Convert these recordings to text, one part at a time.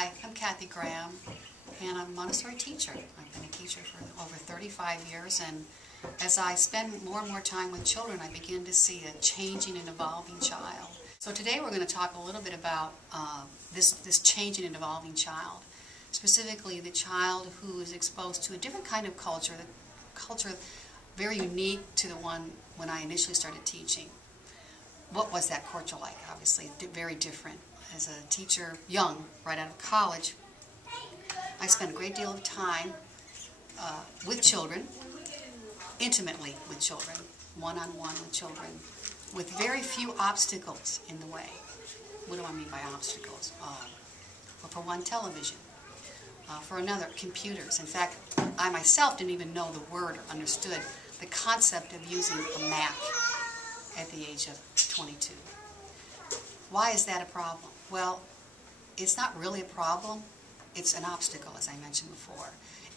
Hi, I'm Kathy Graham, and I'm a Montessori teacher. I've been a teacher for over 35 years, and as I spend more and more time with children, I begin to see a changing and evolving child. So today we're going to talk a little bit about this changing and evolving child, specifically the child who is exposed to a different kind of culture, the culture very unique to the one when I initially started teaching. What was that culture like? Obviously, very different. As a teacher, young, right out of college, I spent a great deal of time with children, intimately with children, one-on-one with children, with very few obstacles in the way. What do I mean by obstacles? For one, television. For another, computers. In fact, I myself didn't even know the word or understood the concept of using a Mac at the age of 22. Why is that a problem? Well, it's not really a problem. It's an obstacle, as I mentioned before.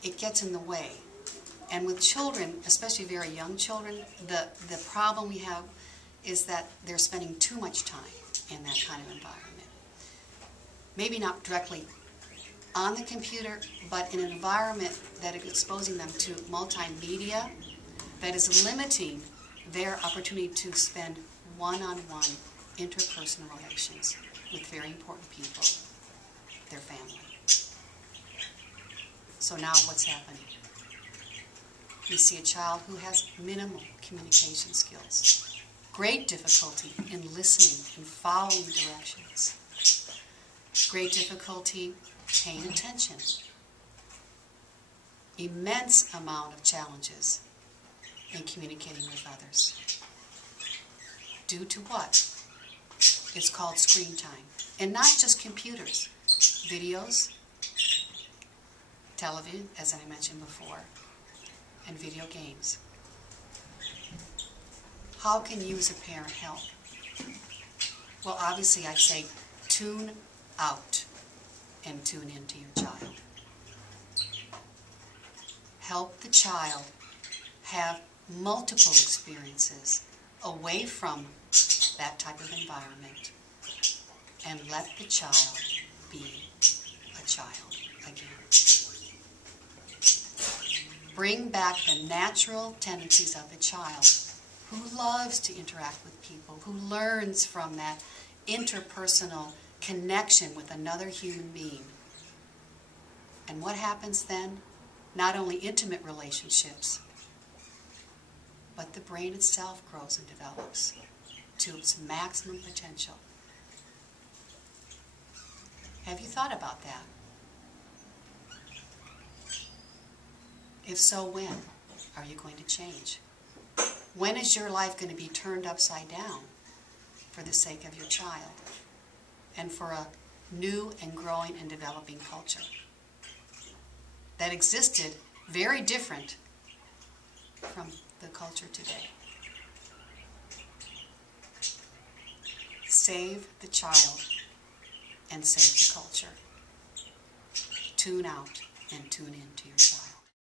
It gets in the way. And with children, especially very young children, the problem we have is that they're spending too much time in that kind of environment. Maybe not directly on the computer, but in an environment that is exposing them to multimedia, that is limiting their opportunity to spend one-on-one interpersonal relations with very important people, their family. So now what's happening? We see a child who has minimal communication skills, great difficulty in listening and following directions, great difficulty paying attention, immense amount of challenges in communicating with others. Due to what? It's called screen time. And not just computers, videos, television, as I mentioned before, and video games. How can you as a parent help? Well, obviously I'd say tune out and tune into your child. Help the child have multiple experiences away from that type of environment, and let the child be a child again. Bring back the natural tendencies of the child who loves to interact with people, who learns from that interpersonal connection with another human being. And what happens then? Not only intimate relationships, but the brain itself grows and develops to its maximum potential. Have you thought about that? If so, when are you going to change? When is your life going to be turned upside down for the sake of your child and for a new and growing and developing culture that existed very different from the culture today? Save the child and save the culture. Tune out and tune in to your child.